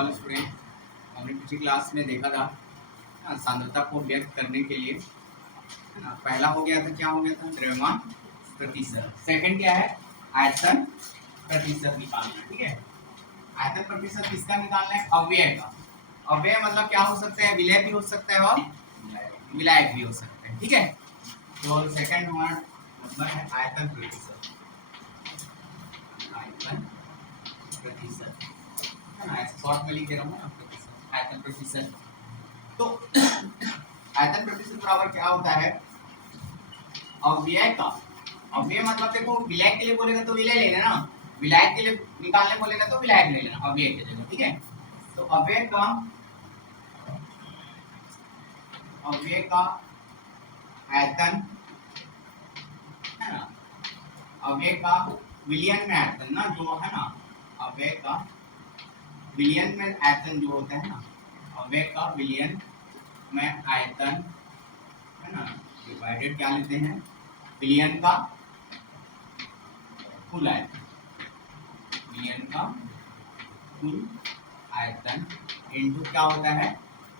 All student. हमने पिछली class में देखा था ना सांद्रता को व्यक्त करने के लिए, है ना। पहला हो गया था, क्या हो गया था, द्रव्यमान प्रतिशत। सेकंड क्या है, आयतन प्रतिशत निकालना। ठीक है, आयतन प्रतिशत किसका निकालना है, अव्यय का। अव्यय मतलब क्या हो सकता है, विलय भी हो सकता है और विलायक भी हो सकता है। ठीक है, तो सेकंड हमारा नंबर है आयतन प्रतिशत। आयतन प्रतिशत, है ना, शॉर्ट में लिख दे रहा हूँ ना, प्रतिशत, आयतन प्रतिशत। तो आयतन प्रतिशत बराबर क्या होता है, अव्यय का। अव्यय मतलब देखो, विलायक के लिए बोलेगा तो विलय ले लेना, विलायक के लिए निकालने बोलेगा तो विलायक ले लेना अव्यय की जगह। ठीक है, तो अव्यय का आयतन, है ना, अव्यय का विलयन में आयतन ना जो है ना, अव्यय का विलयन में आयतन जो होता है ना, अव्यय का विलयन में आयतन, है ना, डिवाइडेड क्या लेते हैं, विलयन का कुल आयतन, विलयन का कुल आयतन इनटू क्या होता है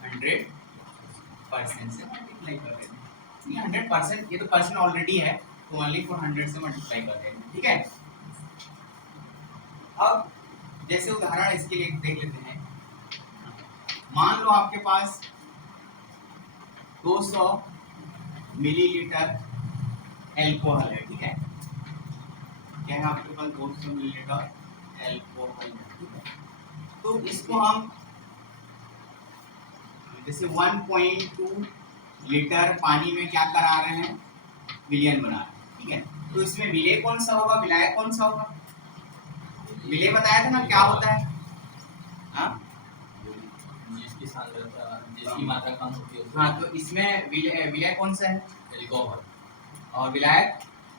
100% से मल्टीप्लाई कर देते हैं। ये 100%, ये तो परसेंट ऑलरेडी है तो ओनली फॉर 100 से मल्टीप्लाई कर देते हैं। ठीक है, अब जैसे उदाहरण इसके लिए देख लेते हैं। मान लो आपके पास 200 मिलीलीटर एल्कोहल है। ठीक है, क्या है आपके पास 200 मिलीलीटर एल्कोहल है। ठीक है, तो इसको हम जैसे 1.2 लीटर पानी में क्या करा रहे हैं, विलयन बना रहे हैं। ठीक है, तो इसमें विलय कौन सा होगा, विलायक कौन सा होगा, विलय बताया था ना क्या होता है, हाँ जिसकी सांद्रता, जिसकी मात्रा कम होती है। हाँ, तो इसमें विलय कौन सा है, एल्कोहल, और विलायक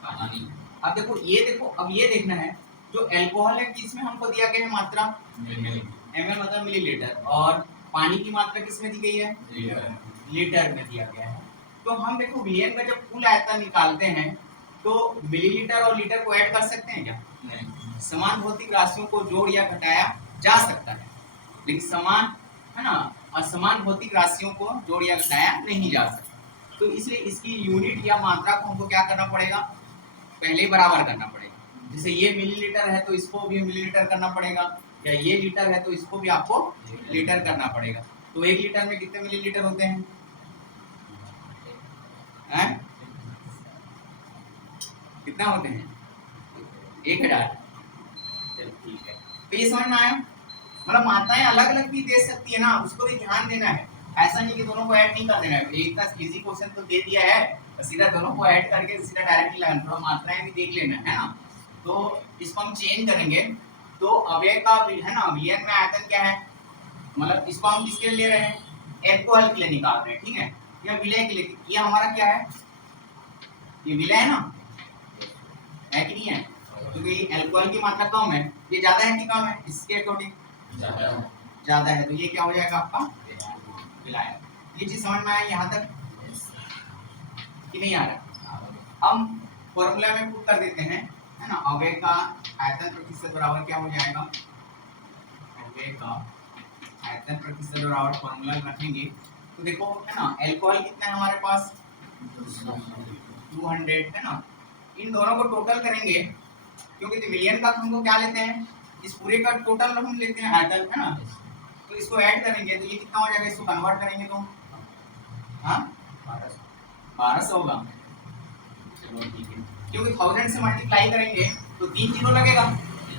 पानी। अब देखो, ये देखो, अब ये देखना है जो एल्कोहल है किसमें हमको दिया गया है मात्रा, ml मतलब मिलीलीटर, और पानी की मात्रा किसमें दी गई है, लीटर में दिया गया है। तो हम देखो विलयन का जब कुल आयतन निकालते हैं तो मिलीलीटर और लीटर को ऐड कर सकते हैं क्या, नहीं। समान भौतिक राशियों को जोड़ या घटाया जा सकता है, लेकिन समान, है ना, असमान भौतिक राशियों को जोड़ या घटाया नहीं जा सकता। तो इसलिए इसकी यूनिट या मात्रा को हमको क्या करना पड़ेगा, पहले बराबर करना पड़ेगा। जैसे ये मिलीलीटर है तो इसको भी मिलीलीटर करना पड़ेगा, या ये लीटर है तो इसको भी आपको लीटर करना पड़ेगा। तो 1 लीटर में कितने मिलीलीटर होते हैं, हैं? कितना होते हैं, 1000। चलो ठीक है, तो ये समझ में आया। मतलब मात्राएं अलग अलग भी दे सकती है ना, उसको भी ध्यान देना है। ऐसा नहीं कि दोनों को ऐड नहीं कर देना है। एक का इजी क्वेश्चन तो दे दिया है, सीधा दोनों को ऐड करके सीधा डायरेक्टली लगाना, थोड़ा मात्राएं भी देख लेना है ना। तो इसको हम चेंज करेंगे, तो अव्यय का है ना, विलयन में आयतन क्या है, मतलब इसको हम किसके लिए ले रहे हैं, एल्कोहल के लिए निकाल रहे हैं। ठीक है, या विलय के लिए, ये हमारा क्या है, ये विलय है ना, है कि नहीं है, क्योंकि एल्कोहल की मात्रा कम है, ये ज्यादा है कि कम है, इसके अकॉर्डिंग ज्यादा है, तो ये क्या हो जाएगा आपका विलायक। ये चीज समझ में आया यहाँ तक कि नहीं आ रहा। हम फॉर्मूला में पुट कर देते हैं, है ना, अव्यय का आयतन प्रतिशत बराबर क्या हो जाएगा, अव्यय का आयतन प्रतिशत बराबर फॉर्मूला रखेंगे तो देखो, है ना, एल्कोहल कितना है हमारे पास 200, है ना। इन दोनों को टोटल करेंगे, क्योंकि विलयन का हमको क्या लेते हैं, इस पूरे का टोटल हम लेते हैं आयतन, है ना। तो इसको ऐड करेंगे तो ये कितना हो जाएगा, इसको कन्वर्ट करेंगे तो हाँ 1200 होगा। चलो ठीक है, क्योंकि 1000 से मल्टीप्लाई करेंगे तो 3 जीरो लगेगा,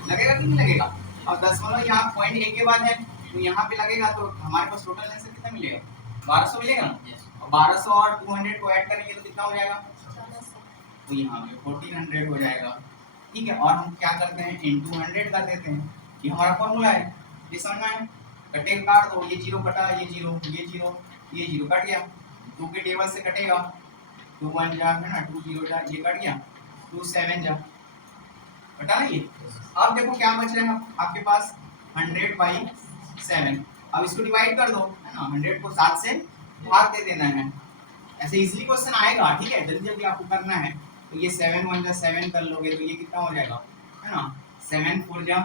लगेगा कि नहीं लगेगा, और दशमलव यहाँ पॉइंट एक के बाद है तो यहाँ पे लगेगा, तो हमारे पास टोटल आंसर कितना मिलेगा, 1200 मिलेगा ना। और 1200 और 200 को ऐड करेंगे तो कितना हो जाएगा, तो यहाँ पे 1400 हो जाएगा। ठीक है, और हम क्या करते हैं, इनटू 100 कर देते हैं, ये हमारा फॉर्मूला है। ये समझ में कटे काट दो, ये जीरो कटा, ये जीरो, ये जीरो, ये जीरो कट गया, 2 के टेबल से कटेगा, 2 1 जा, है ना, 2 0 जा, ये कट गया, 2 7 जा, कटा ना ये। अब देखो क्या बच रहा है आपके पास 100/7। अब इसको डिवाइड कर दो, है ना, 100 को 7 से भाग दे देना है। ऐसे इजीली क्वेश्चन आएगा। ठीक है, जल्दी जल्दी आपको करना है। तो ये 7 1 जा 7 कर लोगे तो ये कितना हो जाएगा, है ना, 7 4 जा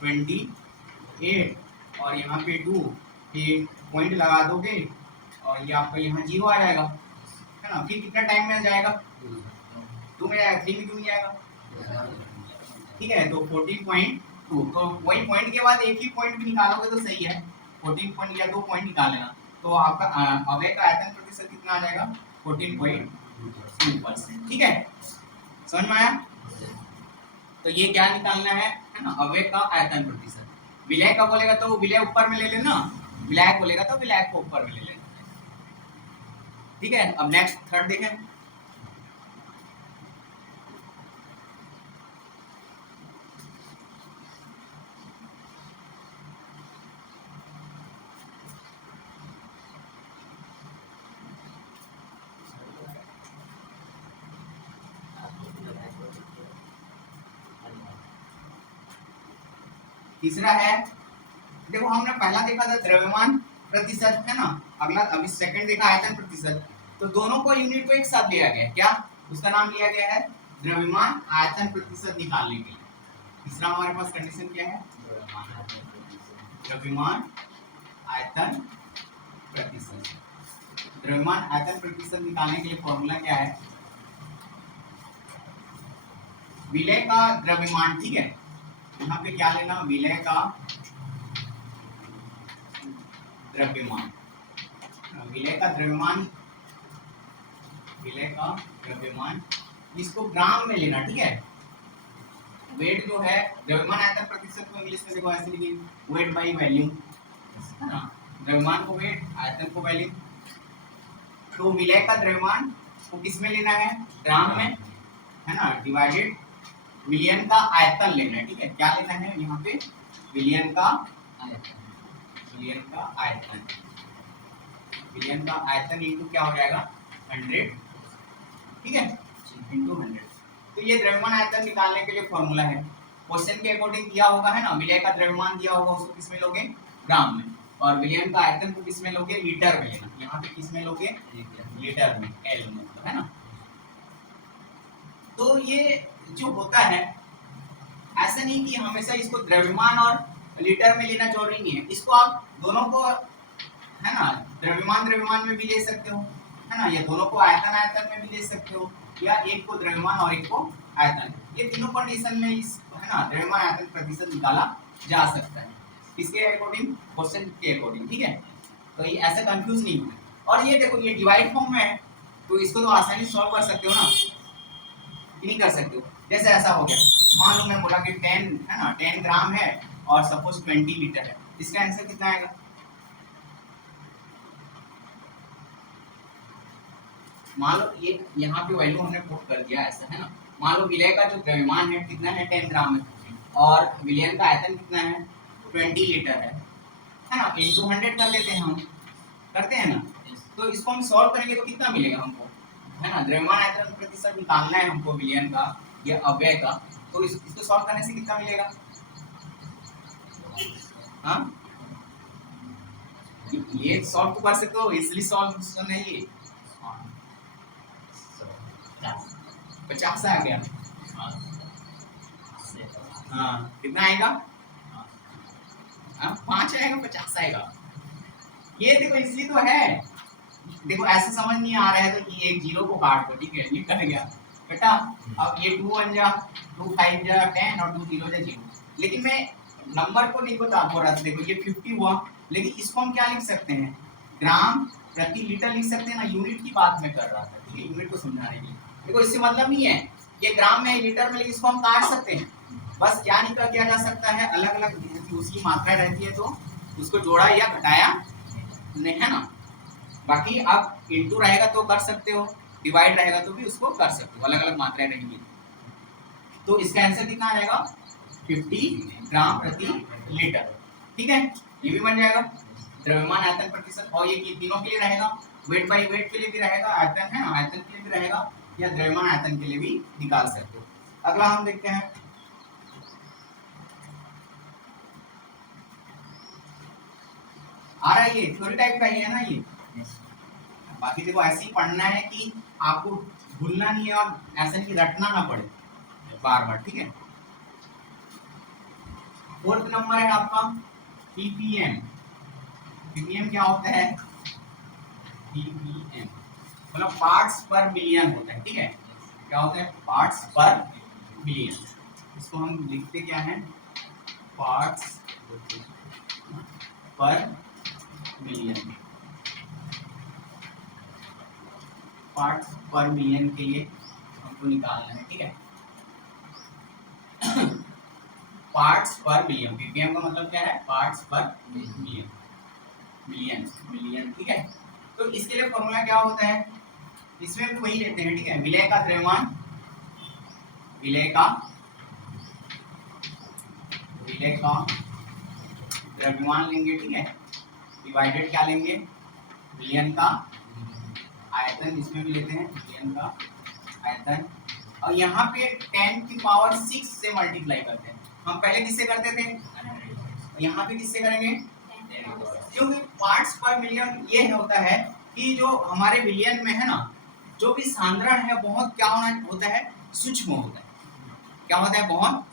28, और यहाँ पे 2 ये पॉइंट लगा दोगे और ये आपका यहाँ 0 आ जाएगा, है ना। फिर कितना टाइम में जाएगा, 2 में जाएगा, 3 में क्यों नहीं जाएगा, ठीक है। तो 14.2, तो वही पॉइंट के बाद एक ही पॉइंट भी निकालोगे तो सही है, 14 पॉइंट या 2 पॉइंट निकाल लेना, तो आपका अवयव का आयतन प्रतिशत कितना आ जाएगा, 14.2%, ठीक है। समझ में आया। तो ये क्या निकालना है ना, अवयव का आयतन प्रतिशत। विलय का बोलेगा तो विलय ऊपर में ले लेना, विलायक बोलेगा तो विलायक को ऊपर में ले लेना, ठीक है। अब नेक्स्ट थर्ड देखें। तीसरा है, देखो हमने पहला देखा था द्रव्यमान प्रतिशत, है ना। अगला अभी सेकंड देखा आयतन प्रतिशत, तो दोनों को यूनिट को एक साथ लिया गया, क्या उसका नाम लिया गया है द्रव्यमान आयतन प्रतिशत निकालने के लिए। तीसरा हमारे पास कंडीशन क्या है, द्रव्यमान आयतन प्रतिशत। द्रव्यमान आयतन प्रतिशत निकालने के लिए फॉर्मूला क्या है, विलय का द्रव्यमान, ठीक है। यहाँ पे क्या लेना, विलय का द्रव्यमान, विलय का द्रव्यमान, विलय का द्रव्यमान, इसको ग्राम में लेना, ठीक है। वेट जो है द्रव्यमान आयतन प्रतिशत को इंग्लिश में देखो ऐसे लिखिए, वेट बाय वॉल्यूम, है ना। द्रव्यमान को वेट, आयतन को वॉल्यूम। तो विलय का द्रव्यमान को किस में लेना है, ग्राम में, है ना, डिवाइडेड विलियन का आयतन लेना है, ठीक है। क्या लेना है यहाँ पे, विलियन का आयतन, विलियन का आयतन, विलियन का आयतन इंटू क्या हो जाएगा 100, ठीक है, इंटू 100। तो ये द्रव्यमान आयतन निकालने के लिए फॉर्मूला है, क्वेश्चन के अकॉर्डिंग दिया होगा, है ना। विलय का द्रव्यमान दिया होगा, उसको किस में लोगे, ग्राम में, और विलियन का आयतन को किस में लोगे, लीटर में लेना। यहाँ पे किस में लोगे, लीटर में, एल में, है ना। तो ये जो होता है, ऐसा नहीं कि हमेशा इसको द्रव्यमान और लीटर में लेना जरूरी नहीं है, इसको आप दोनों को, है ना, द्रव्यमान द्रव्यमान में भी ले सकते हो, है ना, या दोनों को आयतन आयतन में भी ले सकते हो, या एक को द्रव्यमान और एक को आयतन। ये तीनों कंडीशन में इस, है ना, द्रव्यमान आयतन प्रतिशत निकाला जा सकता है, इसके अकॉर्डिंग, क्वेश्चन के अकॉर्डिंग, ठीक है। तो ये ऐसे कंफ्यूज नहीं होगा। और ये देखो ये डिवाइड फॉर्म में है, तो इसको तो आसानी सॉल्व कर सकते हो ना, नहीं कर सकते हो। जैसे ऐसा हो गया, मान लो मैं बोला कि 10, है ना, 10 ग्राम है और सपोज 20 लीटर है, इसका आंसर कितना आएगा, मान लो ये यहाँ पे वैल्यू हमने पुट कर दिया ऐसा, है ना। मान लो विलय का जो द्रव्यमान है कितना है, 10 ग्राम है, और विलयन का आयतन कितना है, 20 लीटर है ना। इंटू 100 कर लेते हैं हम, करते हैं ना। तो इसको हम सॉल्व करेंगे तो कितना मिलेगा हमको, है ना। द्रव्यमान आयतन प्रतिशत निकालना है हमको विलयन का या अव्यय का, तो इसको सॉल्व करने से कितना मिलेगा, हाँ ये सॉल्व तो कर सकते हो, इसलिए सॉल्व तो नहीं है। 50 आ गया, हाँ कितना आएगा, 5 आएगा, 50 आएगा। ये देखो इसलिए तो है, देखो ऐसे समझ नहीं आ रहा है तो ये एक 0 को काट दो, ठीक है, ये कट गया बेटा। अब ये 2 1 जा 2 5 जा 10 और 2 0 जा 0, लेकिन मैं नंबर को नहीं बता रहा था। देखो ये 50 हुआ, लेकिन इसको हम क्या लिख सकते हैं, ग्राम प्रति लीटर लिख सकते हैं ना, यूनिट की बात मैं कर रहा था, ठीक है, यूनिट को समझाने के लिए। देखो इससे मतलब नहीं है ये ग्राम में लीटर में, इसको हम काट सकते हैं, बस क्या नहीं किया जा सकता है, अलग अलग उसकी मात्रा रहती है तो उसको जोड़ा या घटाया नहीं, है ना। बाकी आप इंटू रहेगा तो कर सकते हो, डिवाइड रहेगा तो भी उसको कर सकते हो, अलग अलग मात्राएं रहेंगी। तो इसका आंसर कितना आ जाएगा, 50 ग्राम प्रति लीटर, ठीक है। ये भी बन जाएगा द्रव्यमान आयतन प्रतिशत, और ये तीनों के लिए रहेगा, वेट बाई वेट के लिए भी रहेगा, आयतन है आयतन के लिए भी रहेगा, या द्रव्यमान आयतन के लिए भी निकाल सकते हो। अगला हम देखते हैं, आ रहा है, ये थ्योरी टाइप का ही है ना ये। बाकी देखो ऐसे ही पढ़ना है कि आपको भूलना नहीं है, और ऐसा नहीं कि रटना ना पड़े बार बार, ठीक है। फोर्थ नंबर है आपका ppm, ppm क्या होता है, ppm मतलब पार्ट्स पर मिलियन होता है, ठीक है। क्या होता है, पार्ट्स पर मिलियन। इसको हम लिखते क्या है, पार्ट्स पर मिलियन। पार्ट्स पर मिलियन के लिए हमको निकालना है, ठीक है। पार्ट्स पर मिलियन, ppm का मतलब क्या है, पार्ट्स पर मिलियन, मिलियन मिलियन, ठीक है। तो इसके लिए फॉर्मूला क्या होता है, इसमें भी वही लेते हैं, ठीक है। विलय का द्रव्यमान, विलय का द्रव्यमान लेंगे, ठीक है, डिवाइडेड क्या लेंगे, विलयन का आयतन, इसमें भी लेते हैं विलयन का आयतन, और यहाँ पे 10 की पावर 6 से मल्टीप्लाई करते हैं। हम पहले किससे करते थे, यहाँ पे किससे करेंगे, क्योंकि पार्ट्स पर मिलियन ये होता है कि जो हमारे विलयन में है ना, जो भी सांद्रण है बहुत क्या होता है, सूक्ष्म होता है। क्या होता है, बहुत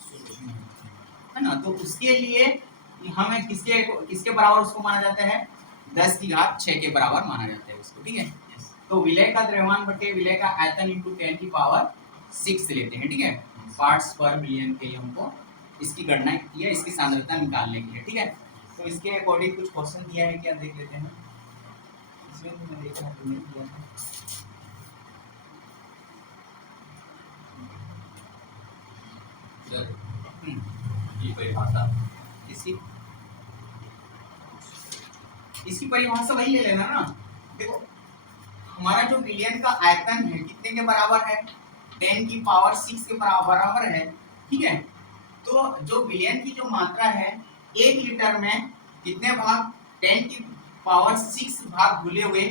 है ना। तो उसके लिए हमें किसके बराबर उसको माना जाता है, 10 की घात 6 के बराबर माना जाता है उसको, ठीक है। तो विलय का द्रव्यमान बटे विलय का आयतन इंटू 10 की पावर 6 लेते हैं, ठीक है, पार्ट्स पर मिलियन के लिए हमको इसकी गणना की है, इसकी सांद्रता निकालने के लिए, ठीक है। तो इसके अकॉर्डिंग कुछ क्वेश्चन दिया है, क्या देख लेते हैं। इसमें तो मैं देखा तो नहीं दिया था। ये परिभाषा इसकी परिभाषा वही ले लेना ना। देखो हमारा जो विलयन का आयतन है कितने के बराबर है, 10 की पावर 6 के बराबर है, ठीक है। तो जो विलयन की जो मात्रा है 1 लीटर में कितने भाग, 10 की पावर 6 भाग घुले हुए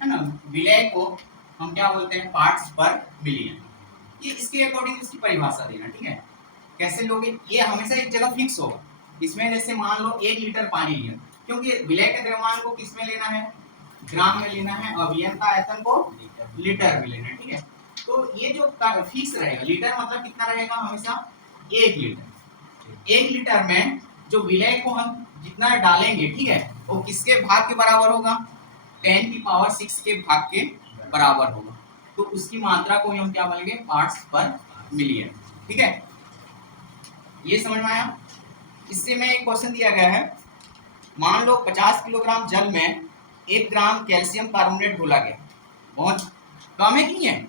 है ना विलय को हम क्या बोलते हैं, पार्ट्स पर मिलियन। ये इसके अकॉर्डिंग इसकी परिभाषा देना, ठीक है। कैसे लोगे, ये हमेशा एक जगह फिक्स होगा। इसमें जैसे मान लो 1 लीटर पानी लिया, क्योंकि विलय के द्रव्यमान को किस में लेना है, ग्राम में लेना है, और विलयन का आयतन को लीटर में लेना है, ठीक है। तो ये जो फिक्स रहेगा, लीटर मतलब कितना रहेगा, हमेशा 1 लीटर। 1 लीटर में जो विलय को हम जितना डालेंगे, ठीक है, वो किसके भाग के बराबर होगा, 10 की पावर 6 के भाग के बराबर होगा। तो उसकी मात्रा को हम क्या बोलेंगे, पार्ट्स पर मिलियन, ठीक है। ये समझ में आया। इससे में एक क्वेश्चन दिया गया है, मान लो 50 किलोग्राम जल में 1 ग्राम कैल्शियम कार्बोनेट घोला गया, बहुत कम है कि नहीं है।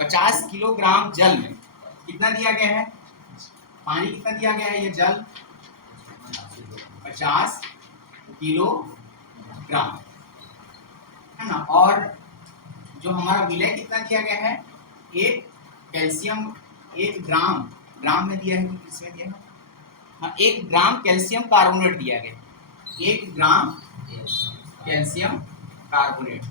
50 किलोग्राम जल में कितना दिया गया है, पानी कितना दिया गया है, ये जल 50 किलोग्राम है ना, और जो हमारा विलय कितना दिया गया है, 1 कैल्शियम 1 ग्राम, ग्राम में दिया है कि किसमें दिया है, हाँ 1 ग्राम कैल्शियम कार्बोनेट दिया गया, 1 ग्राम कैल्शियम कार्बोनेट,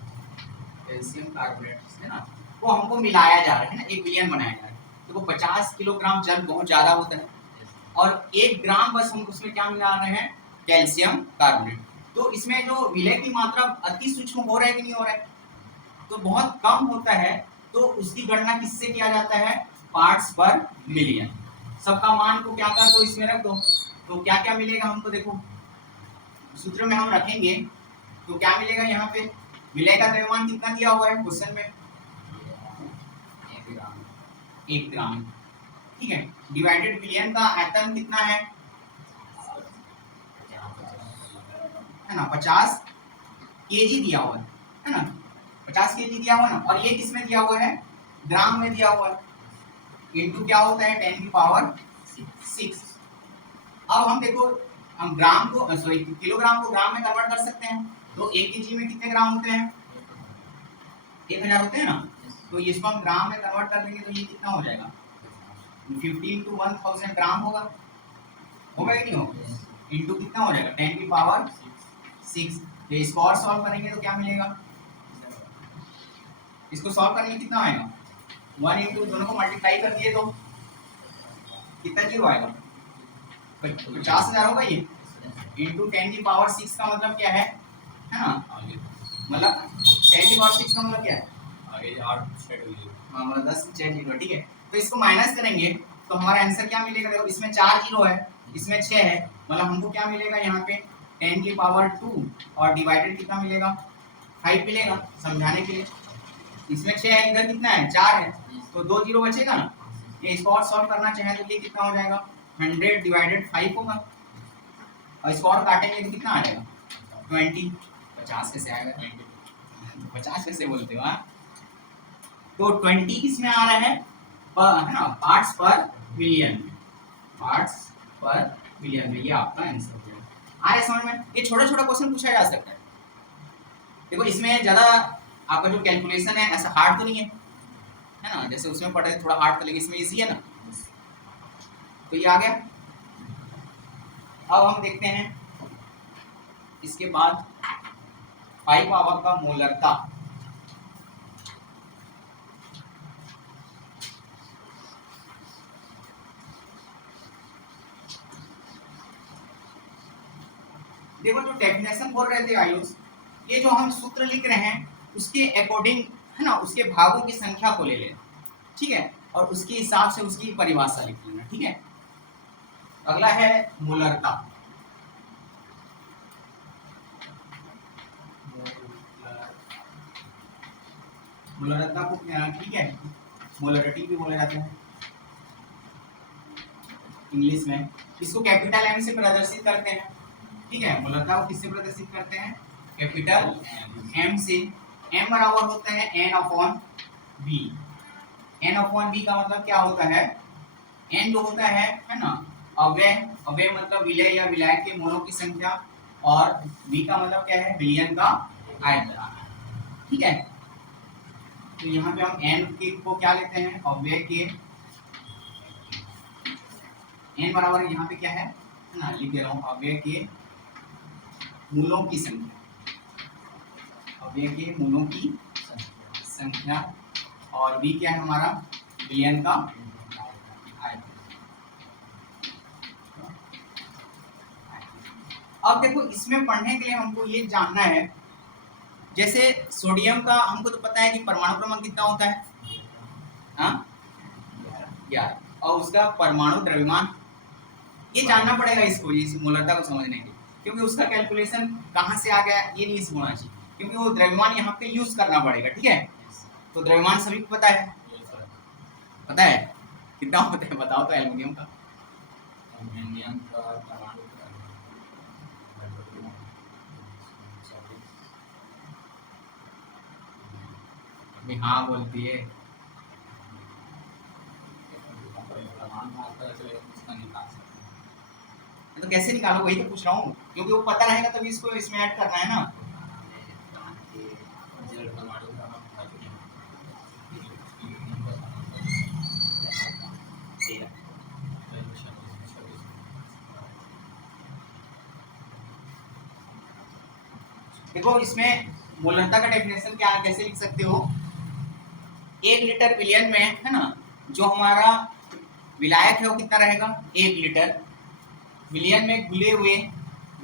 कैल्शियम कार्बोनेट है ना, वो हमको मिलाया जा रहा है ना, 1 विलयन बनाया जा रहा है। तो वो 50 किलोग्राम जल बहुत ज्यादा होता है, और 1 ग्राम बस हम उसमें क्या मिला रहे हैं, कैल्शियम कार्बोनेट। तो इसमें जो विलय की मात्रा अति सूक्ष्म हो रहा है कि नहीं हो रहा है, तो बहुत कम होता है। तो उसकी गणना किससे किया जाता है, पार्ट्स पर मिलियन। सबका मान को क्या कर दो, इसमें रख दो, तो क्या क्या मिलेगा हमको, देखो सूत्र में हम रखेंगे तो क्या मिलेगा, यहाँ पे विलय का द्रव्यमान कितना दिया हुआ है क्वेश्चन में, 1 ग्राम, ठीक है, डिवाइडेड विलयन का आयतन कितना है ना, 50 केजी दिया हुआ है ना, 50 केजी दिया हुआ है ना, और ये किसमें दिया हुआ है, ग्राम में दिया हुआ है, इनटू क्या होता है 10 की पावर 6। अब हम देखो, हम ग्राम को सॉरी किलोग्राम को ग्राम में कन्वर्ट कर सकते हैं। तो 1 केजी में कितने ग्राम होते हैं, 1000 होते हैं ना। तो इसको हम ग्राम में कन्वर्ट कर देंगे तो ये कितना हो जाएगा, 15 to 1000 ग्राम होगा कि नहीं होगा, इनटू कितना हो जाएगा 10 की पावर 6। तो इसको और सॉल्व करेंगे तो क्या मिलेगा, इसको सॉल्व करेंगे कितना आएगा, 1 इंटू दोनों को मल्टीप्लाई कर दिए तो कितना जीरो आएगा, 50,000 होगा ये, इंटू 10 की पावर 6 का मतलब क्या है ना, मतलब 10 की पावर 6 का मतलब क्या है, आगे 8 6 हाँ मतलब 10 6 जीरो, ठीक है। तो इसको माइनस करेंगे तो हमारा आंसर क्या मिलेगा, देखो इसमें 4 जीरो है, इसमें 6 है, मतलब हमको क्या मिलेगा यहाँ पे 10 की पावर 2 और डिवाइडेड कितना मिलेगा 5 मिलेगा समझाने के लिए। इसमें 6 है, इधर कितना है 4 है, तो 2 जीरो बचेगा ना। ये इसको और सॉल्व करना चाहे तो ये कितना हो जाएगा 100 डिवाइडेड 5 होगा, और इसको और काटेंगे तो कितना आ जाएगा 20। 50 कैसे आएगा 50 कैसे बोलते हो हाँ। तो 20 किसमें आ रहा है है ना पार्ट्स पर मिलियन, पार्ट्स पर मिलियन में। ये आपका आंसर हो जाएगा। आ रहा है समझ में। ये छोटा छोटा क्वेश्चन पूछा जा सकता है। देखो इसमें ज्यादा आपका जो कैलकुलेशन है ऐसा हार्ड तो नहीं है ना, जैसे उसमें पढ़े थोड़ा हार्ड था, लेकिन इसमें इजी है ना। तो ये आ गया। अब हम देखते हैं इसके बाद 5 पावर का मोलरता। देखो जो डेफिनेशन बोल रहे थे आयुष, ये जो हम सूत्र लिख रहे हैं उसके अकॉर्डिंग है ना, उसके भागों की संख्या को ले लेना, ठीक है, और उसके हिसाब से उसकी परिभाषा लिख लेना, ठीक है। अगला है मोलरता। मोलरता को ठीक है मोलरिटी भी बोला जाता है इंग्लिश में। इसको कैपिटल एम से प्रदर्शित करते हैं, ठीक है। मोलरता को किससे प्रदर्शित करते हैं कैपिटल एम से। एम बराबर होता है N upon B. N upon B का मतलब क्या होता है, एन जो होता है ना अव्यय, अव्यय मतलब विलय या विलायक के मोलों की संख्या, और बी का मतलब क्या है विलयन का आयतन, ठीक है। तो यहाँ पे हम एन के को क्या लेते हैं अव्यय के, एन बराबर यहाँ पे क्या है ना लिख दे रहा हूँ अव्यय के मूलों की संख्या, अव्यय के मूलों की संख्या, और बी क्या है हमारा विलयन का आयतन। अब देखो इसमें पढ़ने के लिए हमको ये जानना है, जैसे सोडियम का हमको तो पता है कि परमाणु क्रमांक कितना होता है हाँ 11, और उसका परमाणु द्रव्यमान ये जानना पड़ेगा इसको, इस मोलरता को समझने के लिए, क्योंकि उसका कैलकुलेशन कहाँ से आ गया ये नहीं होना चाहिए, क्योंकि वो द्रव्यमान यहाँ पे यूज करना पड़ेगा, ठीक है। तो द्रव्यमान सभी को पता है, पता है कितना होता है बताओ तो एल्युमिनियम का। एल्युमिनियम का परमाणु अभी हाँ बोलती है तो कैसे निकालो वही तो पूछ रहा हूँ, क्योंकि वो पता रहेगा तभी इसको इसमें ऐड करना है ना। देखो इसमें मोलरता का डेफिनेशन क्या कैसे लिख सकते हो, 1 लीटर विलयन में है ना जो हमारा विलायक है वो कितना रहेगा 1 लीटर, विलयन में घुले हुए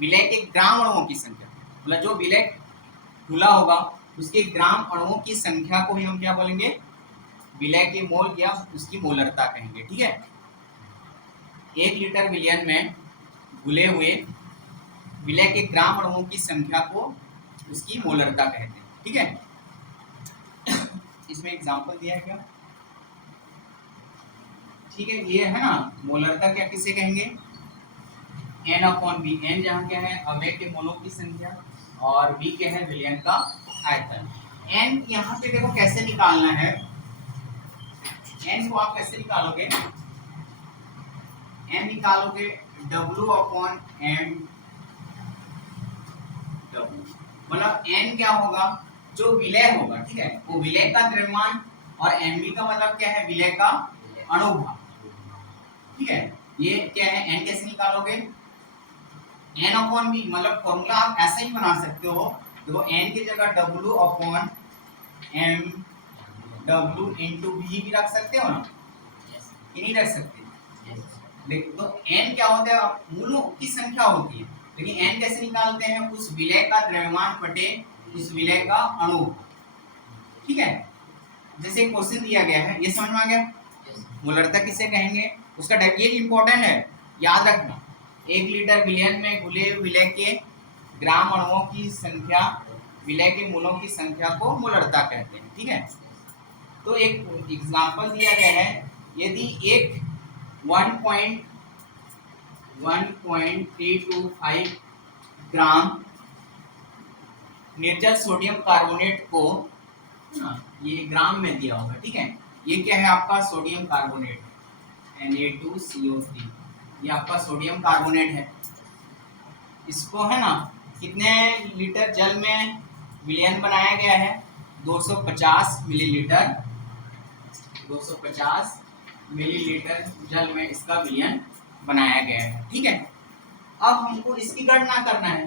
विलय के ग्राम अणुओं की संख्या, मतलब जो विलय घुला होगा उसके ग्राम अणुओं की संख्या को ही हम क्या बोलेंगे विलय के मोल या उसकी मोलरता कहेंगे, ठीक है। 1 लीटर विलयन में घुले हुए विलय के ग्राम अणुओं की संख्या को उसकी मोलरता कहते हैं, ठीक है। इसमें एग्जांपल दिया है क्या, ठीक है। ये है ना मोलरता क्या किसे कहेंगे एन अपॉन बी, एन जहाँ क्या है अव्यय के मोलों की संख्या और बी क्या है विलयन का आयतन। एन यहाँ पे देखो कैसे निकालना है, एन को आप कैसे निकालोगे, एन निकालोगे डब्ल्यू अपॉन एम डब्ल्यू, मतलब एन क्या होगा जो विलय होगा, ठीक है, वो विलय का द्रव्यमान, और एमबी का मतलब क्या है विलय का अणुभार, ठीक है। ये क्या है एन कैसे निकालोगे एन अपॉन बी, मतलब फॉर्मूला आप ऐसे ही बना सकते हो, देखो एन की जगह W upon M W into B भी रख सकते हो ना, कि नहीं रख सकते। देखो तो एन क्या होता है मूलों की संख्या होती है, लेकिन एन कैसे निकालते हैं उस विलय का द्रव्यमान बटे उस विलय का अणु, ठीक है। जैसे क्वेश्चन दिया गया है ये समझ में आ गया, मोलरता किसे कहेंगे उसका टाइप ये इंपॉर्टेंट है याद रखना, 1 लीटर विलयन में घुले विलय के ग्राम अणुओं की संख्या विलय के मूलों की संख्या को मोलरता कहते हैं। ठीक है, तो एक एग्जांपल दिया गया है, यदि एक 1.325 ग्राम निर्जल सोडियम कार्बोनेट को, ये ग्राम में दिया होगा, ठीक है, ये क्या है आपका सोडियम कार्बोनेट Na2CO3, ये आपका सोडियम कार्बोनेट है। इसको है ना कितने लीटर जल में विलयन बनाया गया है, 250 मिलीलीटर, 250 मिलीलीटर जल में इसका विलयन बनाया गया है। ठीक है, अब हमको इसकी गणना करना है,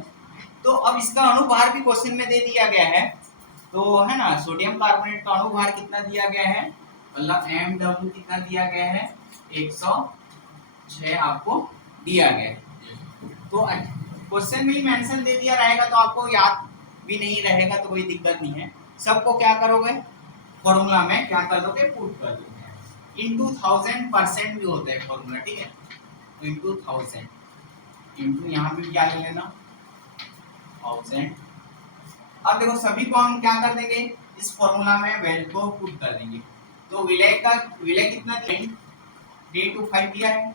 तो अब इसका अणुभार भी क्वेश्चन में दे दिया गया है, तो है ना सोडियम कार्बोनेट का अणुभार कितना दिया गया है, मतलब MW कितना दिया गया है, 106 आपको दिया गया है। तो क्वेश्चन में ही मेंशन दे दिया रहेगा तो आपको याद भी नहीं रहेगा तो कोई दिक्कत नहीं है। सबको क्या करोगे, फॉर्मूला में क्या कर दोगे, पुट कर दोगे। इंटू 1000% भी होता है फॉर्मूला, ठीक है, तो इंटू 1000, इंटू यहाँ भी क्या ले लेना 1000। अब देखो सभी को हम क्या कर देंगे, इस फॉर्मूला में वैल्यू को पुट कर देंगे। तो विलय कितना दिया, 325 दिया है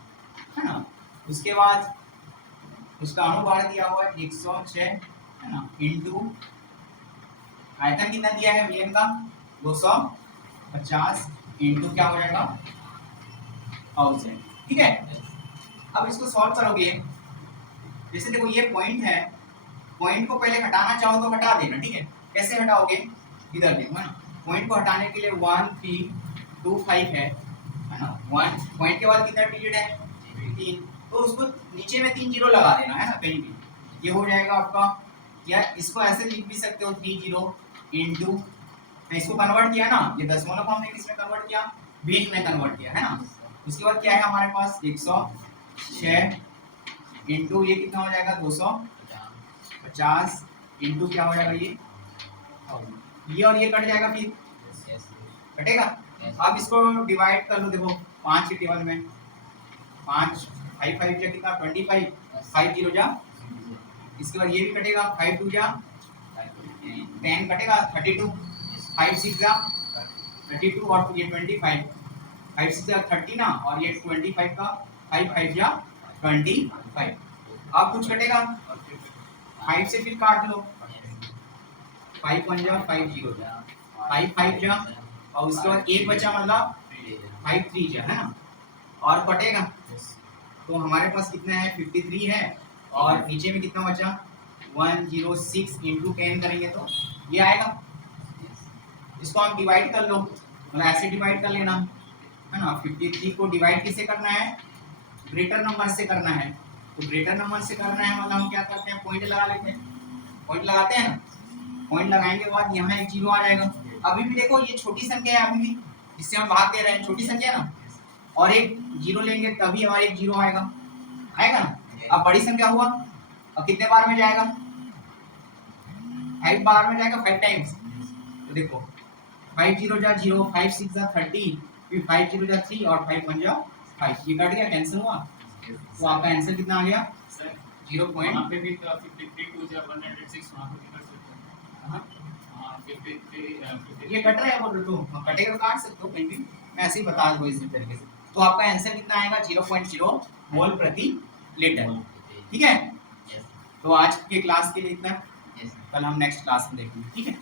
ना, उसके बाद उसका अणुभार दिया हुआ है 106 है ना, इंटू आयतन कितना दिया है विलयन का 250, इंटू क्या हो जाएगा 1000। ठीक है, अब इसको सॉल्व करोगे, जैसे देखो ये पॉइंट है, पॉइंट को पहले हटाना चाहो तो हटा देना। ठीक है, कैसे हटाओगे, इधर देखो है ना, पॉइंट को हटाने के लिए 1325 है ना, 1 पॉइंट के बाद कितना डिजिट है 3, तो उसको नीचे में 3 जीरो लगा देना है ना कहीं भी, ये हो जाएगा आपका, या इसको ऐसे लिख भी सकते हो 30 इंटू, इसको कन्वर्ट किया ना, ये दशमलव को हमने किसमें कन्वर्ट किया, 20 में कन्वर्ट किया है ना। उसके बाद क्या है हमारे पास 106 इंटू ये कितना हो जाएगा 250 इंटू क्या हो जाएगा ये और ये कट जाएगा, फिर कटेगा। अब इसको डिवाइड कर लो, देखो 5 के टेबल में 5 5 5 जा कितना 25, 5 0 जा, इसके बाद ये भी कटेगा 5 2 जा 10 कटेगा 32, 5 6 जा 32 और ये 25, 5 6 जा 30 ना, और ये 25 का 5 5 जा 25। अब कुछ कटेगा 5 से फिर काट लो, 5 1 जा 5 0 जा 5 5 जा, और उसके बाद एक बचा मतलब 5 3 जा है ना, और कटेगा, तो हमारे पास कितना है 53 है, और नीचे में कितना बचा 106 इंटू 10 करेंगे तो ये आएगा। इसको हम डिवाइड कर लो, मतलब ऐसे डिवाइड कर लेना है ना, 53 को डिवाइड किससे करना है, ग्रेटर नंबर से करना है, तो ग्रेटर नंबर से करना है मतलब हम क्या करते हैं, पॉइंट लगा लेते हैं, पॉइंट लगाते हैं ना, पॉइंट लगाने के बाद यहाँ एक जीरो आ जाएगा। अभी भी देखो ये छोटी संख्या है, अभी भी जिससे हम भाग दे रहे हैं छोटी संख्या है ना, और एक जीरो लेंगे तभी हमारा एक जीरो आएगा ना। अब बड़ी संख्या हुआ, अब कितने बार में जाएगा, 5 बार में जाएगा, 5 टाइम्स। तो देखो 5 0 जा 0, 5 6 जा 30, फिर 5 0 जा 3 और 5 1 जा 5, ये कट गया, कैंसिल हुआ, तो आपका आंसर कितना आ गया 0 वहाँ पे भी 53 2 जा 106, वहाँ पे भी कर सकते हैं। हाँ 53 ये कट रहा है, बोल तो कटेगा तो काट सकते हो कहीं भी, मैं ऐसे ही बता दूँ इसी तरीके से। तो आपका आंसर कितना आएगा 0.0 मोल प्रति लीटर। ठीक है, तो आज के क्लास के लिए इतना, कल हम नेक्स्ट क्लास में देखेंगे। ठीक है।